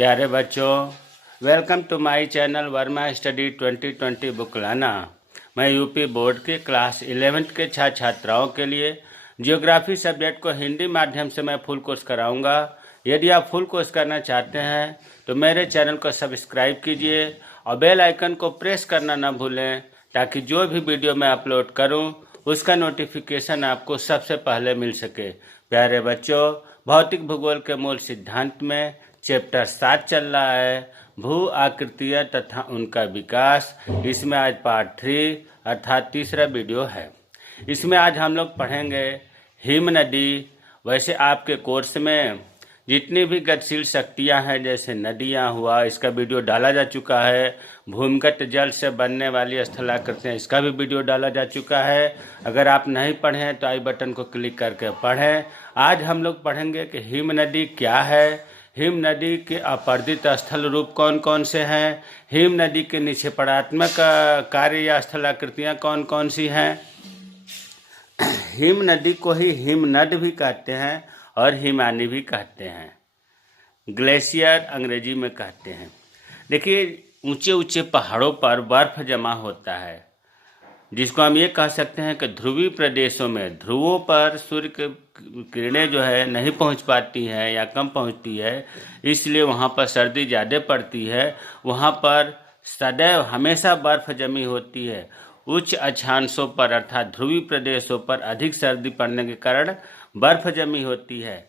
प्यारे बच्चों, welcome to my channel Verma study 2020 book लाना। मैं यूपी बोर्ड के क्लास 11th के छात्र छात्राओं के लिए जियोग्राफी सब्जेक्ट को हिंदी माध्यम से मैं फुल कोर्स कराऊंगा। यदि आप फुल कोर्स करना चाहते हैं तो मेरे चैनल को सब्सक्राइब कीजिए और बेल आइकन को प्रेस करना ना भूलें, ताकि जो भी वीडियो मैं अपलोड करूं उसका नोटिफिकेशन आपको सबसे पहले मिल सके। प्यारे बच्चों, भौतिक भूगोल के मूल सिद्धांत में चैप्टर 7 चल रहा है, भू आकृतियाँ तथा उनका विकास। इसमें आज पार्ट 3 अर्थात तीसरा वीडियो है। इसमें आज हम लोग पढ़ेंगे हिम नदी। वैसे आपके कोर्स में जितनी भी गतिशील शक्तियाँ हैं, जैसे नदियाँ हुआ, इसका वीडियो डाला जा चुका है। भूमिगत जल से बनने वाली स्थलाकृतियाँ, इसका भी वीडियो डाला जा चुका है। अगर आप नहीं पढ़ें तो आई बटन को क्लिक करके पढ़ें। आज हम लोग पढ़ेंगे कि हिम नदी क्या है, हिम नदी के अपर्दित स्थल रूप कौन कौन से हैं, हिम नदी के निक्षेपणात्मक कार्य या स्थलाकृतियाँ कौन कौन सी हैं। हिम नदी को ही हिमनद भी कहते हैं और हिमानी भी कहते हैं, ग्लेशियर अंग्रेजी में कहते हैं। देखिए, ऊंचे ऊंचे पहाड़ों पर बर्फ जमा होता है, जिसको हम ये कह सकते हैं कि ध्रुवीय प्रदेशों में, ध्रुवों पर सूर्य की किरणें जो है नहीं पहुंच पाती हैं या कम पहुंचती है, इसलिए वहां पर सर्दी ज़्यादा पड़ती है। वहां पर सदैव हमेशा बर्फ जमी होती है। उच्च अक्षांशों पर अर्थात ध्रुवीय प्रदेशों पर अधिक सर्दी पड़ने के कारण बर्फ जमी होती है।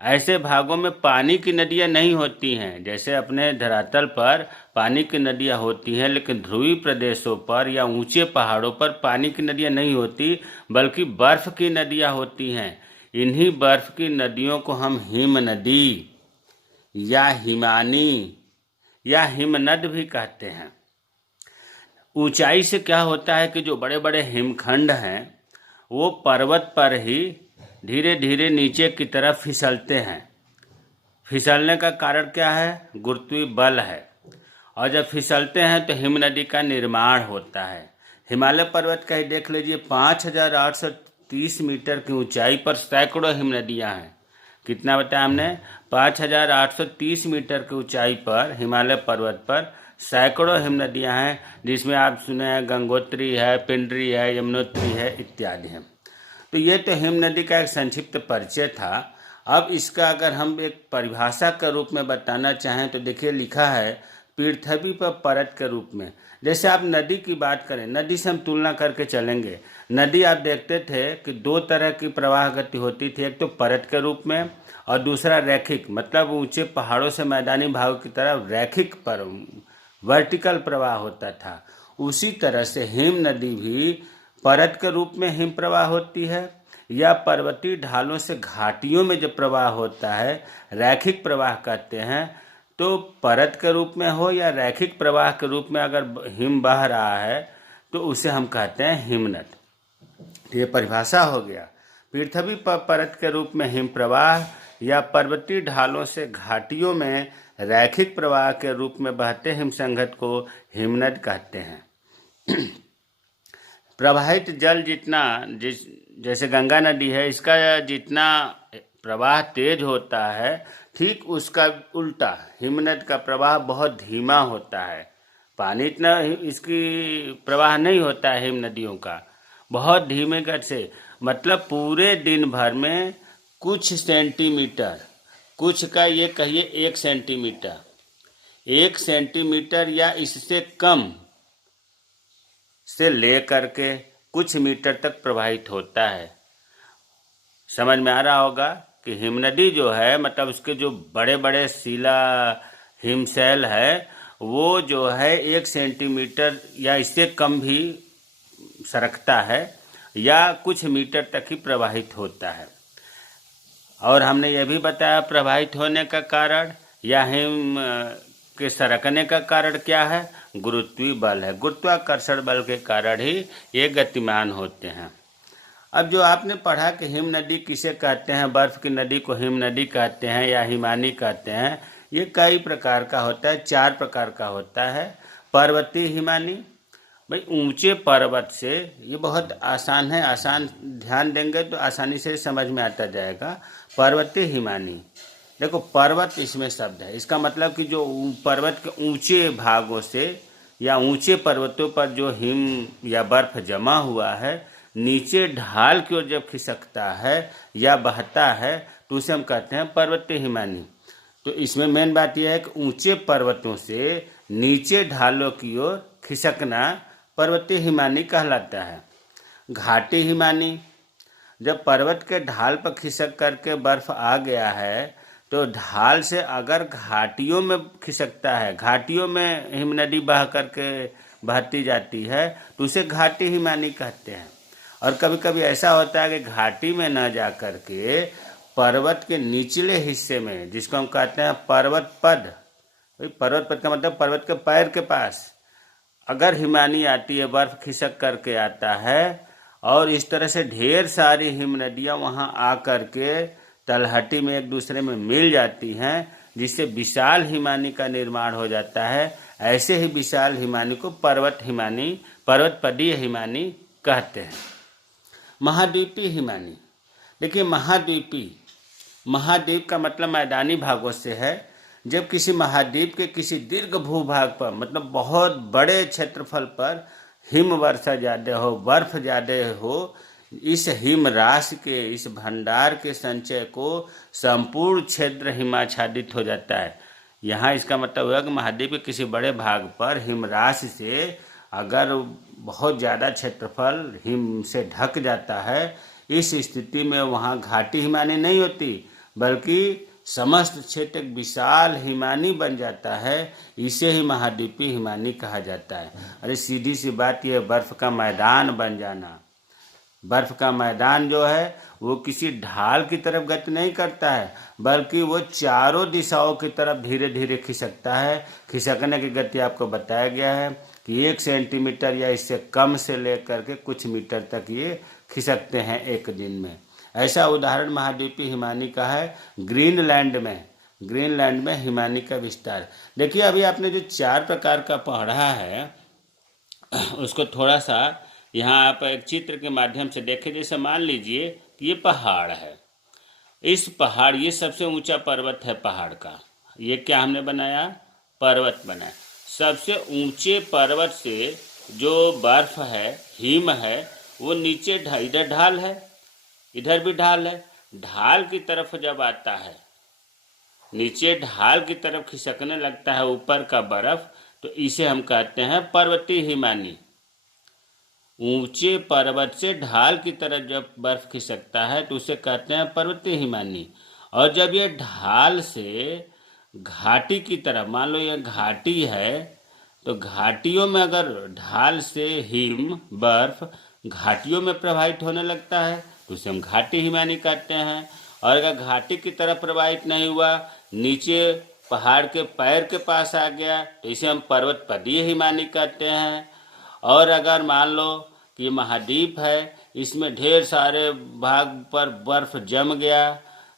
ऐसे भागों में पानी की नदियाँ नहीं होती हैं, जैसे अपने धरातल पर पानी की नदियाँ होती हैं, लेकिन ध्रुवीय प्रदेशों पर या ऊंचे पहाड़ों पर पानी की नदियाँ नहीं होती, बल्कि बर्फ की नदियाँ होती हैं। इन्हीं बर्फ की नदियों को हम हिम नदी या हिमानी या हिमनद भी कहते हैं। ऊंचाई से क्या होता है कि जो बड़े बड़े हिमखंड हैं वो पर्वत पर ही धीरे धीरे नीचे की तरफ फिसलते हैं। फिसलने का कारण क्या है? गुरुत्वीय बल है। और जब फिसलते हैं तो हिम नदी का निर्माण होता है। हिमालय पर्वत का ही देख लीजिए, 5830 मीटर की ऊंचाई पर सैकड़ों हिम नदियाँ हैं। कितना बताया हमने? 5830 मीटर की ऊंचाई पर हिमालय पर्वत पर सैकड़ों हिम नदियाँ हैं, जिसमें आप सुने हैं गंगोत्री है, पिंडरी है, यमुनोत्री है, इत्यादि हैं। तो ये तो हिम नदी का एक संक्षिप्त परिचय था। अब इसका अगर हम एक परिभाषा के रूप में बताना चाहें तो देखिए, लिखा है पृथ्वी पर परत के रूप में। जैसे आप नदी की बात करें, नदी से हम तुलना करके चलेंगे। नदी आप देखते थे कि दो तरह की प्रवाह गति होती थी, एक तो परत के रूप में और दूसरा रैखिक, मतलब ऊंचे पहाड़ों से मैदानी भागों की तरफ रैखिक पर वर्टिकल प्रवाह होता था। उसी तरह से हिम नदी भी परत के रूप में हिम प्रवाह होती है, या पर्वतीय ढालों से घाटियों में जो प्रवाह होता है रैखिक प्रवाह कहते हैं। तो परत के रूप में हो या रैखिक प्रवाह के रूप में अगर हिम बह रहा है तो उसे हम कहते हैं हिमनद। ये परिभाषा हो गया। पृथ्वी पर परत के रूप में हिम प्रवाह या पर्वतीय ढालों से घाटियों में रैखिक प्रवाह के रूप में बहते हिमसंघट को हिमनद कहते हैं। प्रवाहित जल जितना, जैसे गंगा नदी है, इसका जितना प्रवाह तेज होता है, ठीक उसका उल्टा हिमनद का प्रवाह बहुत धीमा होता है। पानी इतना इसकी प्रवाह नहीं होता है हिम नदियों का, बहुत धीमे गति से, मतलब पूरे दिन भर में कुछ सेंटीमीटर, कुछ का ये कहिए 1 सेंटीमीटर, 1 सेंटीमीटर या इससे कम से लेकर के कुछ मीटर तक प्रवाहित होता है। समझ में आ रहा होगा कि हिमनदी जो है, मतलब उसके जो बड़े बड़े शिला हिमशैल है, वो जो है 1 सेंटीमीटर या इससे कम भी सरकता है या कुछ मीटर तक ही प्रवाहित होता है। और हमने ये भी बताया प्रवाहित होने का कारण या हिम के सरकने का कारण क्या है? गुरुत्वीय बल है। गुरुत्वाकर्षण बल के कारण ही ये गतिमान होते हैं। अब जो आपने पढ़ा कि हिम नदी किसे कहते हैं, बर्फ की नदी को हिम नदी कहते हैं या हिमानी कहते हैं, ये कई प्रकार का होता है, 4 प्रकार का होता है। पर्वतीय हिमानी, भाई ऊंचे पर्वत से, ये बहुत आसान है, आसान ध्यान देंगे तो आसानी से समझ में आता जाएगा। पर्वतीय हिमानी देखो पर्वत इसमें शब्द है, इसका मतलब कि जो पर्वत के ऊंचे भागों से या ऊंचे पर्वतों पर जो हिम या बर्फ जमा हुआ है नीचे ढाल की ओर जब खिसकता है या बहता है तो उसे हम कहते हैं पर्वतीय हिमानी। तो इसमें मेन बात यह है कि ऊंचे पर्वतों से नीचे ढालों की ओर खिसकना पर्वतीय हिमानी कहलाता है। घाटी हिमानी, जब पर्वत के ढाल पर खिसक करके बर्फ आ गया है तो ढाल से अगर घाटियों में खिसकता है, घाटियों में हिमनदी बह करके बहती जाती है तो उसे घाटी हिमानी कहते हैं। और कभी कभी ऐसा होता है कि घाटी में न जा करके पर्वत के निचले हिस्से में, जिसको हम कहते हैं पर्वत पद, पर्वत पद का मतलब पर्वत के पैर के पास अगर हिमानी आती है, बर्फ खिसक करके आता है और इस तरह से ढेर सारी हिम नदियाँ वहाँ आ करके तलहटी में एक दूसरे में मिल जाती हैं, जिससे विशाल हिमानी का निर्माण हो जाता है। ऐसे ही विशाल हिमानी को पर्वत हिमानी, पर्वतपदीय हिमानी कहते हैं। महाद्वीपीय हिमानी, देखिए महाद्वीप का मतलब मैदानी भागों से है। जब किसी महाद्वीप के किसी दीर्घ भूभाग पर, मतलब बहुत बड़े क्षेत्रफल पर हिम वर्षा ज़्यादा हो, बर्फ ज़्यादा हो, इस हिम राशि के, इस भंडार के संचय को संपूर्ण क्षेत्र हिमाच्छादित हो जाता है। यहाँ इसका मतलब हुआ कि महाद्वीप के किसी बड़े भाग पर हिम राशि से अगर बहुत ज़्यादा क्षेत्रफल हिम से ढक जाता है, इस स्थिति में वहाँ घाटी हिमानी नहीं होती बल्कि समस्त क्षेत्र एक विशाल हिमानी बन जाता है। इसे ही महाद्वीपीय हिमानी कहा जाता है। अरे सीधी सी बात यह, बर्फ का मैदान बन जाना, बर्फ का मैदान जो है वो किसी ढाल की तरफ गति नहीं करता है बल्कि वो चारों दिशाओं की तरफ धीरे धीरे खिसकता है। खिसकने की गति आपको बताया गया है कि 1 सेंटीमीटर या इससे कम से लेकर के कुछ मीटर तक ये खिसकते हैं एक दिन में। ऐसा उदाहरण महाद्वीपीय हिमानी का है ग्रीनलैंड में हिमानी का विस्तार। देखिए अभी आपने जो 4 प्रकार का पढ़ा है उसको थोड़ा सा यहाँ आप एक चित्र के माध्यम से देखें। जैसे मान लीजिए कि ये पहाड़ है, इस पहाड़, ये सबसे ऊंचा पर्वत है पहाड़ का, ये क्या हमने बनाया, पर्वत बनाया। सबसे ऊंचे पर्वत से जो बर्फ है, हिम है, वो नीचे इधर ढाल है, इधर भी ढाल है, ढाल की तरफ जब आता है, नीचे ढाल की तरफ खिसकने लगता है ऊपर का बर्फ, तो इसे हम कहते हैं पर्वतीय हिमानी। ऊंचे पर्वत से ढाल की तरफ जब बर्फ खिसकता है तो उसे कहते हैं पर्वतीय हिमानी। और जब ये ढाल से घाटी की तरफ, मान लो ये घाटी है, तो घाटियों में अगर ढाल से हिम बर्फ घाटियों में प्रवाहित होने लगता है तो उसे हम घाटी हिमानी कहते हैं। और अगर घाटी की तरफ प्रवाहित नहीं हुआ, नीचे पहाड़ के पैर के पास आ गया तो इसे हम पर्वतपदीय हिमानी कहते हैं। और अगर मान लो कि ये महाद्वीप है, इसमें ढेर सारे भाग पर बर्फ जम गया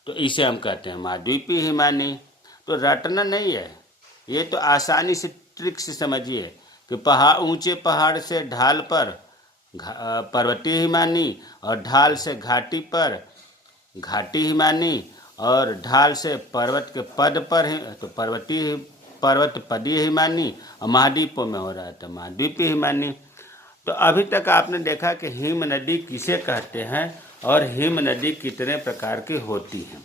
तो इसे हम कहते हैं महाद्वीपीय हिमानी। तो रटना नहीं है, ये तो आसानी से ट्रिक से समझिए कि ऊंचे पहाड़ से ढाल पर पर्वतीय हिमानी, और ढाल से घाटी पर घाटी हिमानी, और ढाल से पर्वत के पद पर है तो पर्वतपदीय हिमानी, और महाद्वीपों में हो रहा था महाद्वीपीय हिमानी। तो अभी तक आपने देखा कि हिम नदी किसे कहते हैं और हिम नदी कितने प्रकार की होती हैं।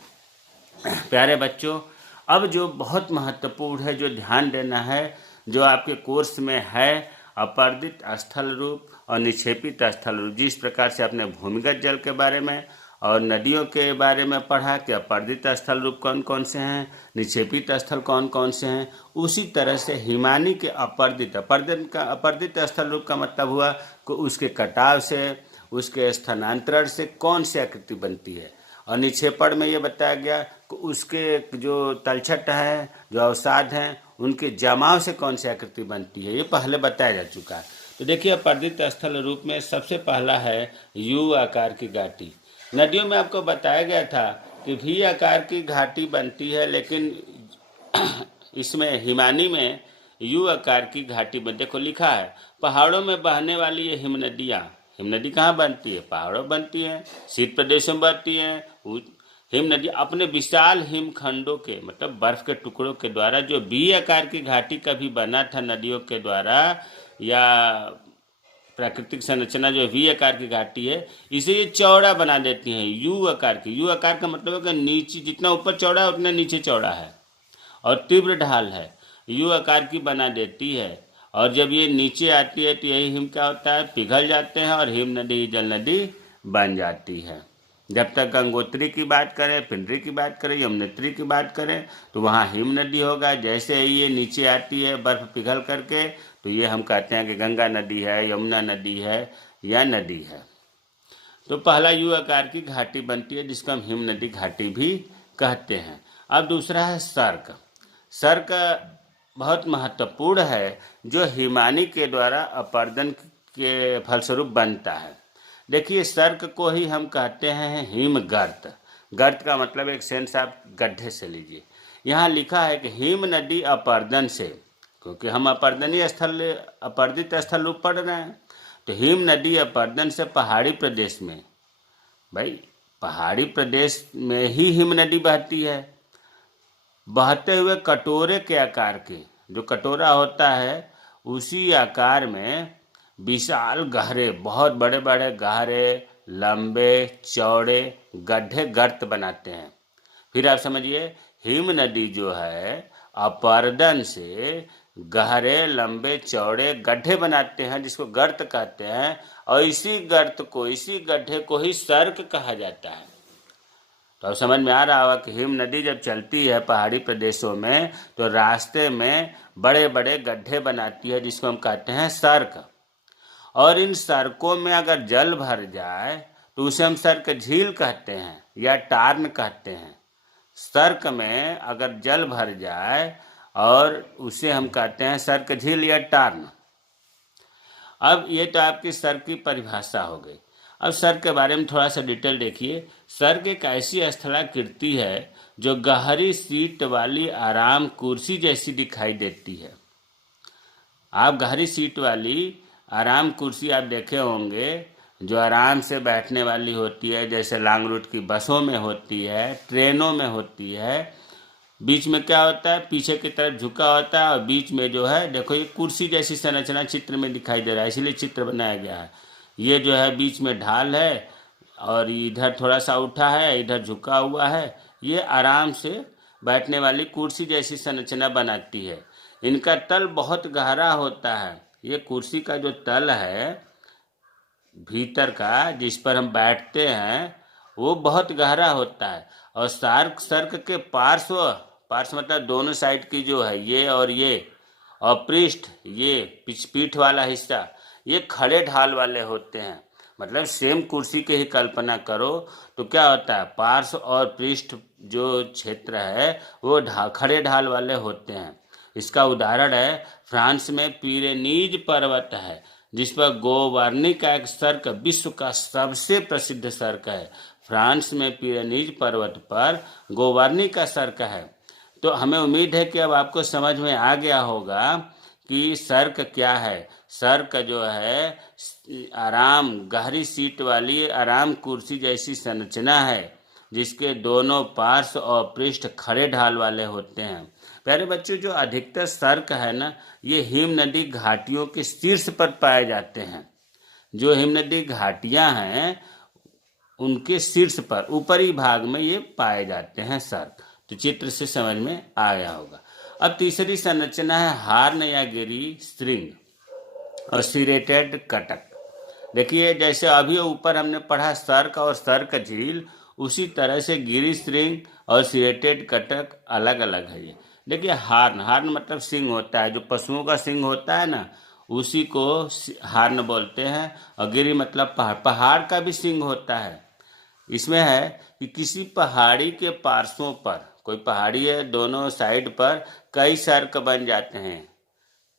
प्यारे बच्चों, अब जो बहुत महत्वपूर्ण है, जो ध्यान देना है, जो आपके कोर्स में है, अपर्दित स्थल रूप और निक्षेपित स्थल रूप। जिस प्रकार से आपने भूमिगत जल के बारे में और नदियों के बारे में पढ़ा कि अपर्दित स्थल रूप कौन कौन से हैं, निक्षेपित स्थल कौन कौन से हैं, उसी तरह से हिमानी के अपर्दित स्थल रूप का मतलब हुआ कि उसके कटाव से, उसके स्थानांतरण से कौन सी आकृति बनती है। और निक्षेपण में ये बताया गया कि उसके जो तलछट है, जो अवसाद हैं, उनके जमाव से कौन सी आकृति बनती है, ये पहले बताया जा चुका है। तो देखिए अपर्दित स्थल रूप में सबसे पहला है यू आकार की घाटी। नदियों में आपको बताया गया था कि भी आकार की घाटी बनती है, लेकिन इसमें हिमानी में यू आकार की घाटी बन, देखो लिखा है पहाड़ों में बहने वाली ये हिमनदियाँ। हिमनदी कहाँ बनती है, पहाड़ों बनती है, शीत प्रदेशों में बनती है, हिम नदी अपने विशाल हिमखंडों के मतलब बर्फ के टुकड़ों के द्वारा जो वी आकार की घाटी कभी बना था नदियों के द्वारा, या प्राकृतिक संरचना जो वी आकार की घाटी है, इसे ये चौड़ा बना देती हैं यू आकार की। यू आकार का मतलब है कि नीचे जितना ऊपर चौड़ा है उतना नीचे चौड़ा है, और तीव्र ढाल है, यू आकार की बना देती है। और जब ये नीचे आती है तो यही हिम क्या होता है, पिघल जाते हैं और हिम नदी जल नदी बन जाती है। जब तक गंगोत्री की बात करें, पिंडरी की बात करें, यमुनोत्री की बात करें तो वहाँ हिम नदी होगा। जैसे ही ये नीचे आती है बर्फ पिघल करके, तो ये हम कहते हैं कि गंगा नदी है, यमुना नदी है या नदी है। तो पहला यू आकार की घाटी बनती है जिसको हम हिम नदी घाटी भी कहते हैं। अब दूसरा है सर्क। सर्क बहुत महत्वपूर्ण है, जो हिमानी के द्वारा अपर्दन के फलस्वरूप बनता है। देखिए सर्क को ही हम कहते हैं हिमगर्त। गर्त का मतलब एक सेंस आप गड्ढे से लीजिए। यहाँ लिखा है कि हिम नदी अपर्दन से, क्योंकि हम अपर्दनीय स्थल अपर्दित स्थल रूप पढ़ रहे हैं, तो हिम नदी अपर्दन से पहाड़ी प्रदेश में, भाई पहाड़ी प्रदेश में ही हिम नदी बहती है। बहते हुए कटोरे के आकार के, जो कटोरा होता है उसी आकार में विशाल गहरे, बहुत बड़े बड़े गहरे लंबे चौड़े गड्ढे गर्त बनाते हैं। फिर आप समझिए, हिम नदी जो है अपर्दन से गहरे लंबे चौड़े गड्ढे बनाते हैं जिसको गर्त कहते हैं, और इसी गर्त को, इसी गड्ढे को ही सर्क कहा जाता है। तो अब समझ में आ रहा होगा कि हिम नदी जब चलती है पहाड़ी प्रदेशों में तो रास्ते में बड़े बड़े गड्ढे बनाती है जिसको हम कहते हैं सर्क। और इन सर्कों में अगर जल भर जाए तो उसे हम सर्क झील कहते हैं या टार्न कहते हैं। सर्क में अगर जल भर जाए और उसे हम कहते हैं सर्क झील या टार्न। अब ये तो आपकी सर्क की परिभाषा हो गई। अब सर्क के बारे में थोड़ा सा डिटेल देखिए। सर्क एक ऐसी स्थलाकृति है जो गहरी सीट वाली आराम कुर्सी जैसी दिखाई देती है। आप गहरी सीट वाली आराम कुर्सी आप देखे होंगे जो आराम से बैठने वाली होती है, जैसे लॉन्ग रूट की बसों में होती है, ट्रेनों में होती है। बीच में क्या होता है, पीछे की तरफ झुका होता है और बीच में जो है देखो ये कुर्सी जैसी संरचना चित्र में दिखाई दे रहा है, इसीलिए चित्र बनाया गया है। ये जो है बीच में ढाल है और इधर थोड़ा सा उठा है, इधर झुका हुआ है। ये आराम से बैठने वाली कुर्सी जैसी संरचना बनाती है। इनका तल बहुत गहरा होता है। ये कुर्सी का जो तल है भीतर का, जिस पर हम बैठते हैं, वो बहुत गहरा होता है। और सर्क के पार्श्व, पार्श्व मतलब दोनों साइड की जो है ये और ये, और पृष्ठ ये पीठ वाला हिस्सा, ये खड़े ढाल वाले होते हैं। मतलब सेम कुर्सी के ही कल्पना करो तो क्या होता है, पार्श्व और पृष्ठ जो क्षेत्र है वो खड़े ढाल वाले होते हैं। इसका उदाहरण है फ्रांस में पिरेनीज पर्वत है जिस पर गोवर्नी का एक सर्क विश्व का सबसे प्रसिद्ध सर्क है। फ्रांस में पिरेनीज पर्वत पर गोवर्नी का सर्क है। तो हमें उम्मीद है कि अब आपको समझ में आ गया होगा कि सर्क क्या है। सर्क जो है आराम गहरी सीट वाली आराम कुर्सी जैसी संरचना है जिसके दोनों पार्श्व और पृष्ठ खड़े ढाल वाले होते हैं। प्यारे बच्चों, जो अधिकतर सर्क है ना, ये हिम नदी घाटियों के शीर्ष पर पाए जाते हैं। जो हिम नदी घाटियां हैं उनके शीर्ष पर ऊपरी भाग में ये पाए जाते हैं सर्क। तो चित्र से समझ में आ गया होगा। अब तीसरी संरचना है हार्न या गिरी स्ट्रिंग और सिरेटेड कटक। देखिए जैसे अभी ऊपर हमने पढ़ा सर्क और सर्क झील, उसी तरह से गिरी स्ट्रिंग और सिरेटेड कटक अलग अलग है। ये देखिए हार्न, हार्न मतलब सिंग होता है, जो पशुओं का सिंग होता है ना, उसी को हार्न बोलते हैं। और गिरी मतलब पहाड़, पहाड़ का भी सिंग होता है। इसमें है कि किसी पहाड़ी के पार्श्वों पर, कोई पहाड़ी है दोनों साइड पर कई सर्क बन जाते हैं।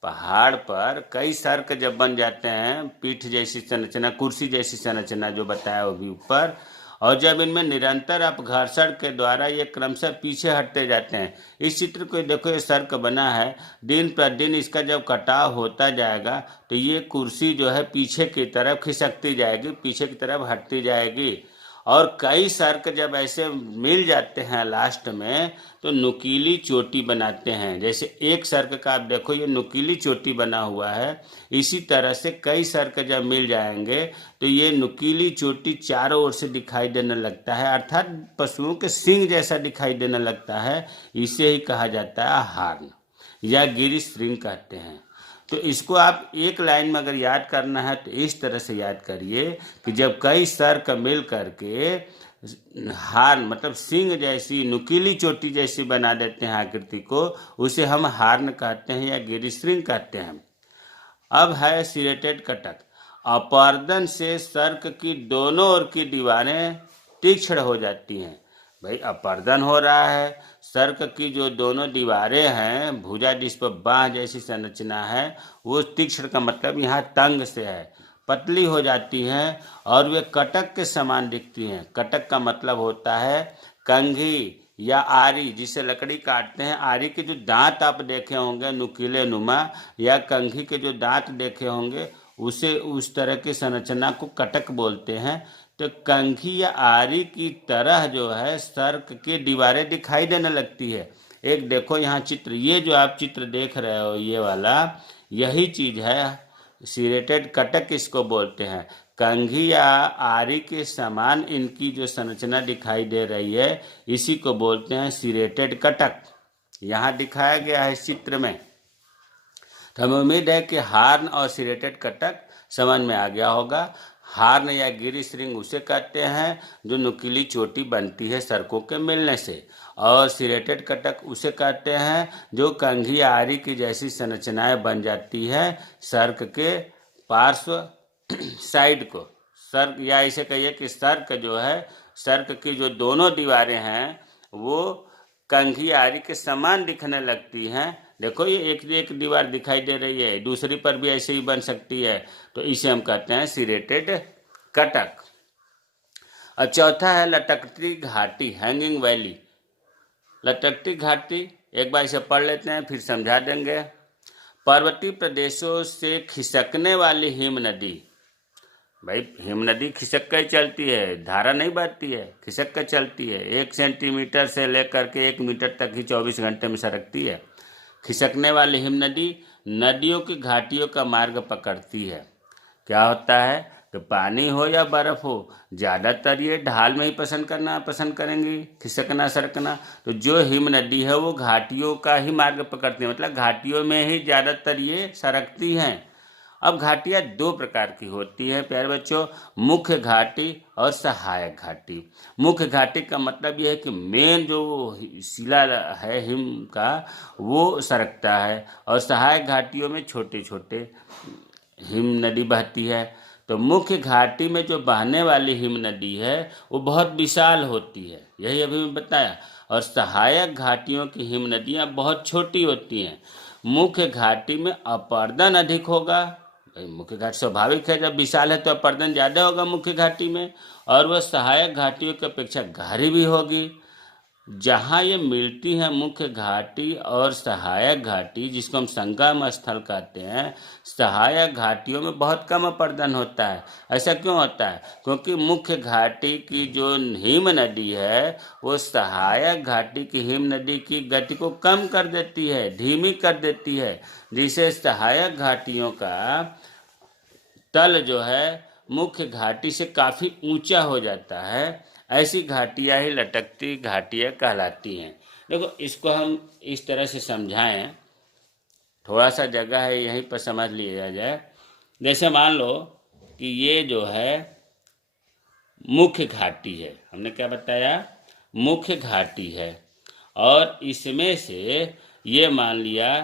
पहाड़ पर कई सर्क जब बन जाते हैं, पीठ जैसी संरचना, कुर्सी जैसी संरचना जो बताया वो भी ऊपर, और जब इनमें निरंतर अपघर्षण के द्वारा ये क्रमशः पीछे हटते जाते हैं। इस चित्र को देखो, ये सर्क बना है, दिन प्रतिदिन इसका जब कटाव होता जाएगा तो ये कुर्सी जो है पीछे की तरफ खिसकती जाएगी, पीछे की तरफ हटती जाएगी। और कई सर्क जब ऐसे मिल जाते हैं लास्ट में तो नुकीली चोटी बनाते हैं। जैसे एक सर्क का आप देखो ये नुकीली चोटी बना हुआ है, इसी तरह से कई सर्क जब मिल जाएंगे तो ये नुकीली चोटी चारों ओर से दिखाई देने लगता है, अर्थात पशुओं के सींग जैसा दिखाई देने लगता है। इसे ही कहा जाता है हार्न या गिरीश श्रृंग कहते हैं। तो इसको आप एक लाइन में अगर याद करना है तो इस तरह से याद करिए कि जब कई सर्क मिल करके हार्न मतलब सिंग जैसी नुकीली चोटी जैसी बना देते हैं आकृति को, उसे हम हार्न कहते हैं या गिरीश श्रृंग कहते हैं। अब है सिरेटेड कटक। अपर्दन से सर्क की दोनों ओर की दीवारें तीक्ष्ण हो जाती हैं। भाई अपर्दन हो रहा है, सर्क की जो दोनों दीवारें हैं, भुजा जिस पर बाँह जैसी संरचना है, वो तीक्ष्ण का मतलब यहाँ तंग से है, पतली हो जाती हैं और वे कटक के समान दिखती हैं। कटक का मतलब होता है कंघी या आरी, जिसे लकड़ी काटते हैं। आरी के जो दांत आप देखे होंगे नुकीले नुमा, या कंघी के जो दांत देखे होंगे, उसे उस तरह की संरचना को कटक बोलते हैं। तो कंघी या आरी की तरह जो है सर्क की दीवारें दिखाई देने लगती है। एक देखो यहाँ चित्र, ये जो आप चित्र देख रहे हो ये वाला, यही चीज है सिरेटेड कटक इसको बोलते हैं। कंघी या आरी के समान इनकी जो संरचना दिखाई दे रही है, इसी को बोलते हैं सिरेटेड कटक। यहाँ दिखाया गया है इस चित्र में। तो हमें उम्मीद है कि हार्न और सिरेटेड कटक समझ में आ गया होगा। हार्न या गिरीश श्रृंग उसे कहते हैं जो नुकीली चोटी बनती है सर्कों के मिलने से, और सिरेटेड कटक उसे कहते हैं जो कंघी आरी की जैसी संरचनाएं बन जाती है सर्क के पार्श्व साइड को। सर्क या इसे कहिए कि सर्क जो है, सर्क की जो दोनों दीवारें हैं वो कंघी आरी के समान दिखने लगती हैं। देखो ये एक दीवार दिखाई दे रही है, दूसरी पर भी ऐसे ही बन सकती है, तो इसे हम कहते हैं सिरेटेड कटक। और चौथा है लटकती घाटी, हैंगिंग वैली। लटकती घाटी एक बार इसे पढ़ लेते हैं फिर समझा देंगे। पर्वतीय प्रदेशों से खिसकने वाली हिम नदी। भाई हिम नदी खिसक कर चलती है, धारा नहीं बहती है, खिसक कर चलती है। 1 सेंटीमीटर से लेकर के 1 मीटर तक ही 24 घंटे में सरकती है। खिसकने वाली हिम नदी नदियों की घाटियों का मार्ग पकड़ती है। क्या होता है कि पानी हो या बर्फ हो, ज़्यादातर ये ढाल में ही पसंद करेंगी खिसकना सरकना। तो जो हिम नदी है वो घाटियों का ही मार्ग पकड़ती है, मतलब घाटियों में ही ज़्यादातर ये सरकती हैं। अब घाटियाँ 2 प्रकार की होती हैं प्यारे बच्चों, मुख्य घाटी और सहायक घाटी। मुख्य घाटी का मतलब यह है कि मेन जो शिला है हिम का वो सरकता है, और सहायक घाटियों में छोटे छोटे हिम नदी बहती है। तो मुख्य घाटी में जो बहने वाली हिम नदी है वो बहुत विशाल होती है, यही अभी मैं बताया। और सहायक घाटियों की हिम नदियाँ बहुत छोटी होती हैं। मुख्य घाटी में अपर्दन अधिक होगा। मुख्य घाटी स्वाभाविक है, जब विशाल है तो अपर्दन ज़्यादा होगा मुख्य घाटी में, और वह सहायक घाटियों की अपेक्षा गहरी भी होगी। जहाँ ये मिलती हैं मुख्य घाटी और सहायक घाटी, जिसको हम संगम स्थल कहते हैं, सहायक घाटियों में बहुत कम अपर्दन होता है। ऐसा क्यों होता है? क्योंकि मुख्य घाटी की जो हिम नदी है वो सहायक घाटी की हिम नदी की गति को कम कर देती है, धीमी कर देती है, जिससे सहायक घाटियों का तल जो है मुख्य घाटी से काफ़ी ऊंचा हो जाता है। ऐसी घाटियाँ ही लटकती घाटियाँ कहलाती हैं। देखो इसको हम इस तरह से समझाएं, थोड़ा सा जगह है यहीं पर समझ लिया जाए। जैसे मान लो कि ये जो है मुख्य घाटी है, हमने क्या बताया, मुख्य घाटी है, और इसमें से ये मान लिया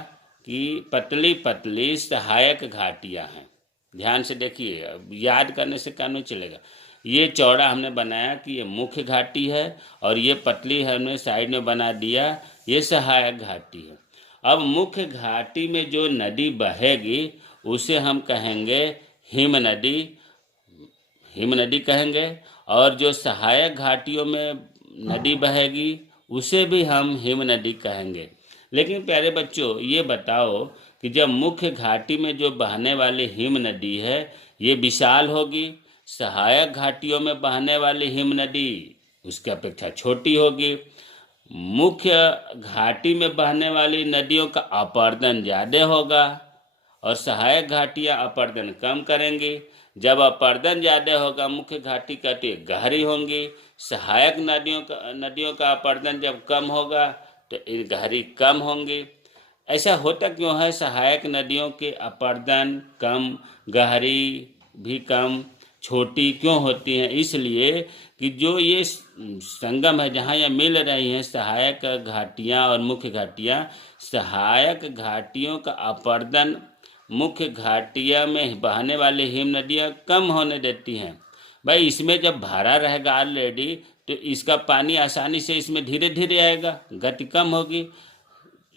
कि पतली पतली सहायक घाटियाँ हैं। ध्यान से देखिए, याद करने से काम नहीं चलेगा। ये चौड़ा हमने बनाया कि ये मुख्य घाटी है, और ये पतली हमने साइड में बना दिया, ये सहायक घाटी है। अब मुख्य घाटी में जो नदी बहेगी उसे हम कहेंगे हिम नदी, हिम नदी कहेंगे, और जो सहायक घाटियों में नदी बहेगी उसे भी हम हिम नदी कहेंगे। लेकिन प्यारे बच्चों ये बताओ कि जब मुख्य घाटी में जो बहने वाली हिम नदी है ये विशाल होगी, सहायक घाटियों में बहने वाली हिम नदी उसकी अपेक्षा छोटी होगी। मुख्य घाटी में बहने वाली नदियों का अपरदन ज़्यादा होगा और सहायक घाटियाँ अपरदन कम करेंगी। जब अपरदन ज़्यादा होगा मुख्य घाटी का तो गहरी होंगी। सहायक नदियों का अपरदन जब कम होगा तो ये गहरी कम होंगी। ऐसा होता क्यों है? सहायक नदियों के अपरदन कम, गहरी भी कम, छोटी क्यों होती हैं? इसलिए कि जो ये संगम है, जहाँ ये मिल रही हैं सहायक घाटियाँ और मुख्य घाटियाँ, सहायक घाटियों का अपरदन मुख्य घाटियाँ में बहने वाली हिम नदियाँ कम होने देती हैं। भाई इसमें जब भरा रहेगा ऑलरेडी तो इसका पानी आसानी से इसमें धीरे धीरे आएगा, गति कम होगी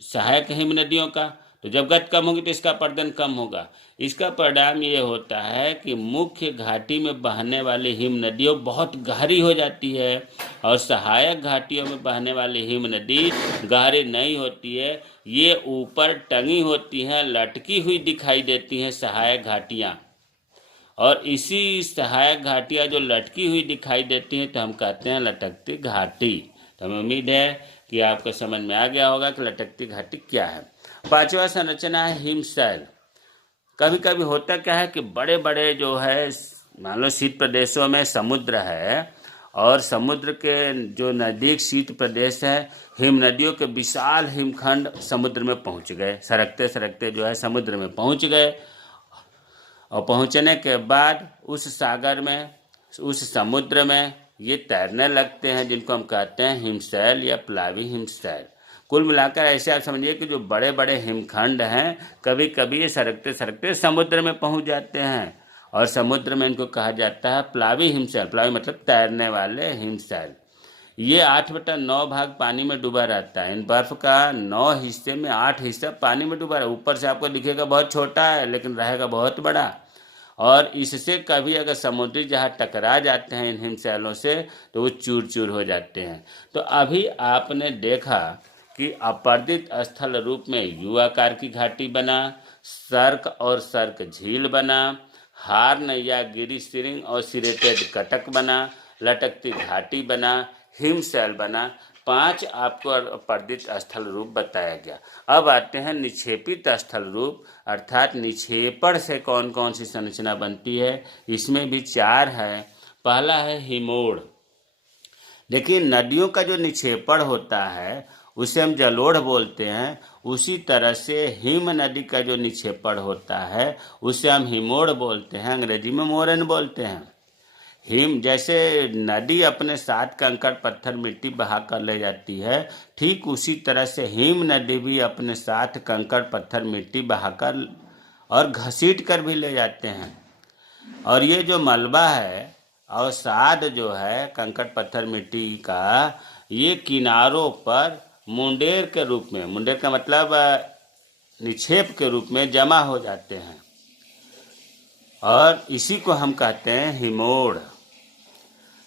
सहायक हिम नदियों का। तो जब गति कम होगी तो इसका अपरदन कम होगा। इसका परिणाम ये होता है कि मुख्य घाटी में बहने वाली हिम नदियों बहुत गहरी हो जाती है और सहायक घाटियों में बहने वाली हिम नदी गहरी नहीं होती है। ये ऊपर टंगी होती हैं, लटकी हुई दिखाई देती हैं सहायक घाटियाँ, और इसी सहायक घाटियाँ जो लटकी हुई दिखाई देती हैं तो हम कहते हैं लटकती घाटी। तो हमें उम्मीद है कि आपको समझ में आ गया होगा कि लटकती घाटी क्या है। पांचवा संरचना है हिमशैल। कभी कभी होता क्या है कि बड़े बड़े जो है, मान लो शीत प्रदेशों में समुद्र है और समुद्र के जो नज़दीक शीत प्रदेश है, हिम नदियों के विशाल हिमखंड समुद्र में पहुंच गए, सरकते सरकते जो है समुद्र में पहुंच गए और पहुंचने के बाद उस सागर में, उस समुद्र में ये तैरने लगते हैं, जिनको हम कहते हैं हिमशैल या प्लावी हिमशैल। कुल मिलाकर ऐसे आप समझिए कि जो बड़े बड़े हिमखंड हैं कभी कभी ये सरकते सरकते समुद्र में पहुंच जाते हैं और समुद्र में इनको कहा जाता है प्लावी हिमशैल। प्लावी मतलब तैरने वाले हिमशैल। ये 8/9 भाग पानी में डूबा रहता है। इन बर्फ का 9 हिस्से में 8 हिस्सा पानी में डूबा रहा। ऊपर से आपको दिखेगा बहुत छोटा है लेकिन रहेगा बहुत बड़ा, और इससे कभी अगर समुद्री जहाज टकरा जाते हैं इन हिमशैलों से तो वो चूर चूर हो जाते हैं। तो अभी आपने देखा कि अपर्दित स्थल रूप में यू आकार की घाटी बना, सर्क और सर्क झील बना, हार्न या गिरिश्रिंग और सिरेटेड कटक बना, लटकती घाटी बना, हिमशैल बना। 5 आपको अपर्दित स्थल रूप बताया गया। अब आते हैं निक्षेपित स्थल रूप, अर्थात निक्षेपण से कौन कौन सी संरचना बनती है। इसमें भी 4 है। पहला है हिमोड़। देखिए नदियों का जो निक्षेपण होता है उसे हम जलोढ़ बोलते हैं, उसी तरह से हिम नदी का जो निक्षेपण होता है उसे हम हिमोड़ बोलते हैं, अंग्रेजी में मोरन बोलते हैं। हिम जैसे नदी अपने साथ कंकड़ पत्थर मिट्टी बहा कर ले जाती है, ठीक उसी तरह से हिम नदी भी अपने साथ कंकड़ पत्थर मिट्टी बहाकर और घसीट कर भी ले जाते हैं। और ये जो मलबा है अवसाद जो है कंकड़ पत्थर मिट्टी का, ये किनारों पर मुंडेर के रूप में, मुंडेर का मतलब निक्षेप के रूप में जमा हो जाते हैं और इसी को हम कहते हैं हिमोड़।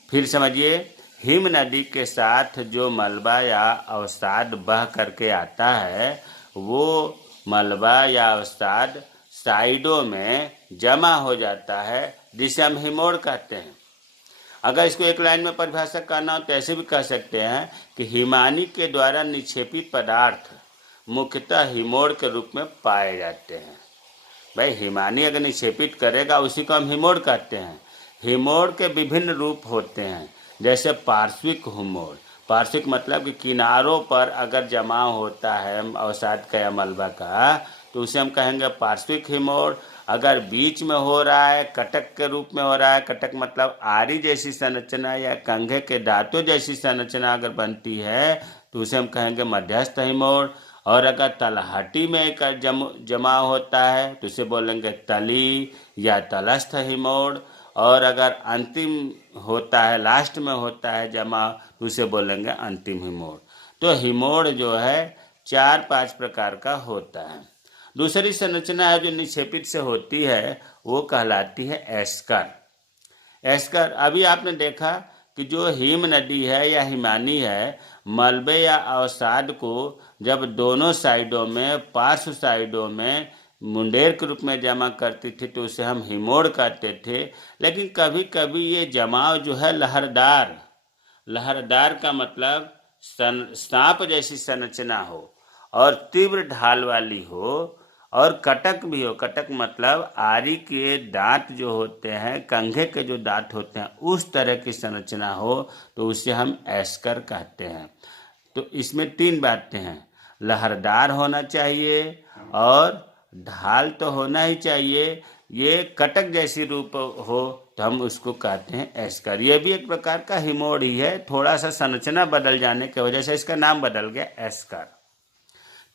फिर समझिए, हिम नदी के साथ जो मलबा या अवसाद बह करके आता है वो मलबा या अवसाद साइडों में जमा हो जाता है, जिसे हम हिमोड़ कहते हैं। अगर इसको एक लाइन में परिभाषा करना हो तो ऐसे भी कह सकते हैं कि हिमानी के द्वारा निक्षेपित पदार्थ मुख्यतः हिमोड़ के रूप में पाए जाते हैं। भाई हिमानी अगर निक्षेपित करेगा उसी को हम हिमोड़ कहते हैं। हिमोड़ के विभिन्न रूप होते हैं, जैसे पार्श्विक हिमोड़। पार्श्विक मतलब कि किनारों पर अगर जमा होता है अवसाद का या मलबा का तो उसे हम कहेंगे पार्श्विक हिमोड़। अगर बीच में हो रहा है, कटक के रूप में हो रहा है, कटक मतलब आरी जैसी संरचना या कंघे के दांतों जैसी संरचना अगर बनती है तो उसे हम कहेंगे मध्यस्थ हिमोड़। और अगर तलहटी में एक जमा होता है तो उसे बोलेंगे तली या तलस्थ हिमोड़। और अगर अंतिम होता है, लास्ट में होता है जमा, तो उसे बोलेंगे अंतिम हिमोड़। तो हिमोड़ जो है 4-5 प्रकार का होता है। दूसरी संरचना है जो निक्षेपित से होती है वो कहलाती है एस्कर। एस्कर अभी आपने देखा कि जो हिम नदी है या हिमानी है, मलबे या अवसाद को जब दोनों साइडों में, पार्श्व साइडों में मुंडेर के रूप में जमा करती थी तो उसे हम हिमोड़ कहते थे। लेकिन कभी कभी ये जमाव जो है लहरदार, लहरदार का मतलब सांप जैसी संरचना हो और तीव्र ढाल वाली हो और कटक भी हो। कटक मतलब आरी के दांत जो होते हैं, कंघे के जो दांत होते हैं, उस तरह की संरचना हो तो उसे हम एस्कर कहते हैं। तो इसमें 3 बातें हैं, लहरदार होना चाहिए और ढाल तो होना ही चाहिए, ये कटक जैसी रूप हो तो हम उसको कहते हैं एस्कर। ये भी एक प्रकार का हिमोड़ ही है, थोड़ा सा संरचना बदल जाने की वजह से इसका नाम बदल गया एस्कर।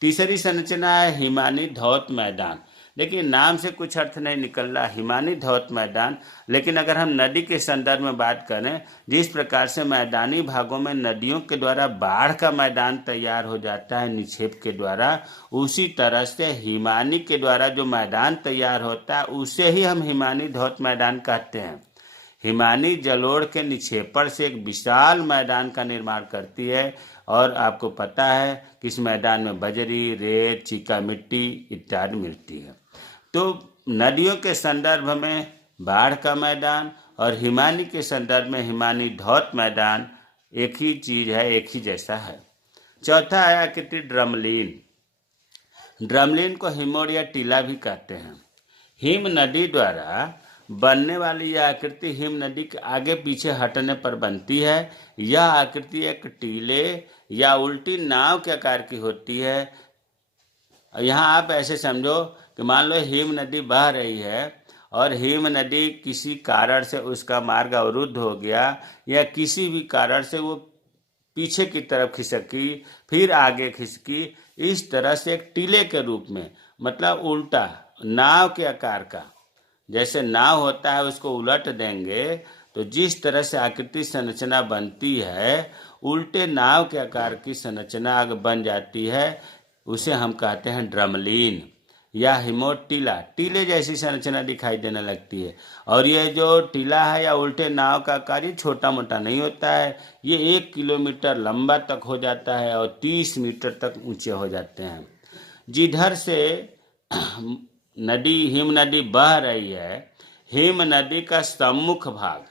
तीसरी संरचना है हिमानी धौत मैदान। देखिए नाम से कुछ अर्थ नहीं निकल रहा, हिमानी धौत मैदान, लेकिन अगर हम नदी के संदर्भ में बात करें, जिस प्रकार से मैदानी भागों में नदियों के द्वारा बाढ़ का मैदान तैयार हो जाता है निक्षेप के द्वारा, उसी तरह से हिमानी के द्वारा जो मैदान तैयार होता है उसे ही हम हिमानी धौत मैदान कहते हैं। हिमानी जलोढ़ के निक्षेपण से एक विशाल मैदान का निर्माण करती है और आपको पता है कि इस मैदान में बजरी, रेत, चीका मिट्टी इत्यादि मिलती है। तो नदियों के संदर्भ में बाढ़ का मैदान और हिमानी के संदर्भ में हिमानी धौत मैदान एक ही चीज है, एक ही जैसा है। चौथा है आकृति ड्रमलीन। ड्रमलीन को हिमोड़ या टीला भी कहते हैं। हिम नदी द्वारा बनने वाली यह आकृति हिम नदी के आगे पीछे हटने पर बनती है। यह आकृति एक टीले या उल्टी नाव के आकार की होती है। यहाँ आप ऐसे समझो कि मान लो हिम नदी बह रही है और हिम नदी किसी कारण से उसका मार्ग अवरुद्ध हो गया या किसी भी कारण से वो पीछे की तरफ खिसकी, फिर आगे खिसकी, इस तरह से एक टीले के रूप में, मतलब उल्टा नाव के आकार का, जैसे नाव होता है उसको उलट देंगे तो जिस तरह से आकृति संरचना बनती है, उल्टे नाव के आकार की संरचना अगर बन जाती है उसे हम कहते हैं ड्रमलीन या हिमोड़ टीला। टीले जैसी संरचना दिखाई देने लगती है। और ये जो टीला है या उल्टे नाव का आकार ये छोटा मोटा नहीं होता है, ये 1 किलोमीटर लंबा तक हो जाता है और 30 मीटर तक ऊंचे हो जाते हैं। जिधर से नदी हिम नदी बह रही है, हिम नदी का सम्मुख भाग,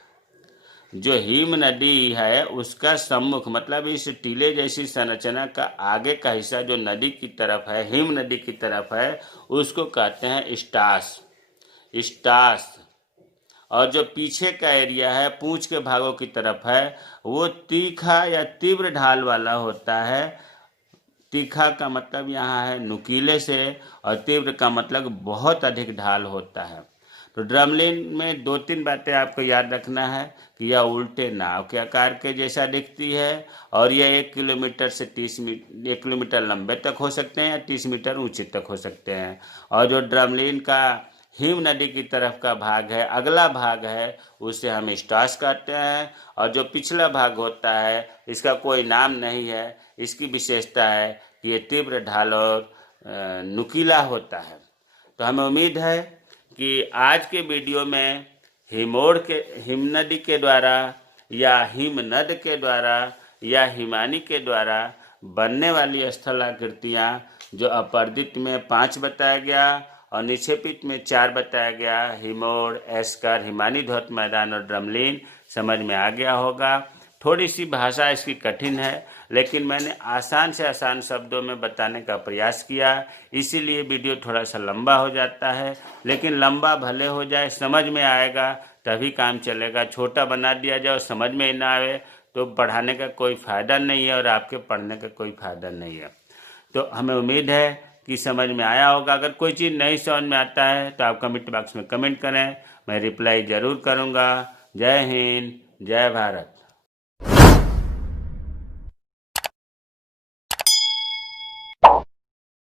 जो हिम नदी है उसका सम्मुख मतलब इस टीले जैसी संरचना का आगे का हिस्सा जो नदी की तरफ है, हिम नदी की तरफ है, उसको कहते हैं स्टास। स्टास। और जो पीछे का एरिया है पूंछ के भागों की तरफ है, वो तीखा या तीव्र ढाल वाला होता है। तीखा का मतलब यहाँ है नुकीले से और तीव्र का मतलब बहुत अधिक ढाल होता है। तो ड्रमलीन में 2-3 बातें आपको याद रखना है कि यह उल्टे नाव के आकार के जैसा दिखती है और यह 1 किलोमीटर से 1 किलोमीटर लंबे तक हो सकते हैं या 30 मीटर ऊंचे तक हो सकते हैं। और जो ड्रमलीन का हिम नदी की तरफ का भाग है, अगला भाग है, उसे हम स्टास कहते हैं। और जो पिछला भाग होता है इसका कोई नाम नहीं है, इसकी विशेषता है कि ये तीव्र ढाल और नुकीला होता है। तो हमें उम्मीद है कि आज के वीडियो में हिमोड़ के हिम नदी के द्वारा या हिमनद के द्वारा या हिमानी के द्वारा बनने वाली स्थलाकृतियाँ जो अपर्दित में 5 बताया गया और निक्षेपित में 4 बताया गया, हिमोड़, एस्कर, हिमानी धौत मैदान और ड्रमलीन, समझ में आ गया होगा। थोड़ी सी भाषा इसकी कठिन है लेकिन मैंने आसान से आसान शब्दों में बताने का प्रयास किया, इसीलिए वीडियो थोड़ा सा लंबा हो जाता है। लेकिन लंबा भले हो जाए, समझ में आएगा तभी काम चलेगा। छोटा बना दिया जाए और समझ में ही ना आए तो बढ़ाने का कोई फ़ायदा नहीं है और आपके पढ़ने का कोई फ़ायदा नहीं है। तो हमें उम्मीद है कि समझ में आया होगा। अगर कोई चीज़ नहीं समझ में आता है तो आप कमेंट बॉक्स में कमेंट करें, मैं रिप्लाई ज़रूर करूँगा। जय हिंद, जय भारत।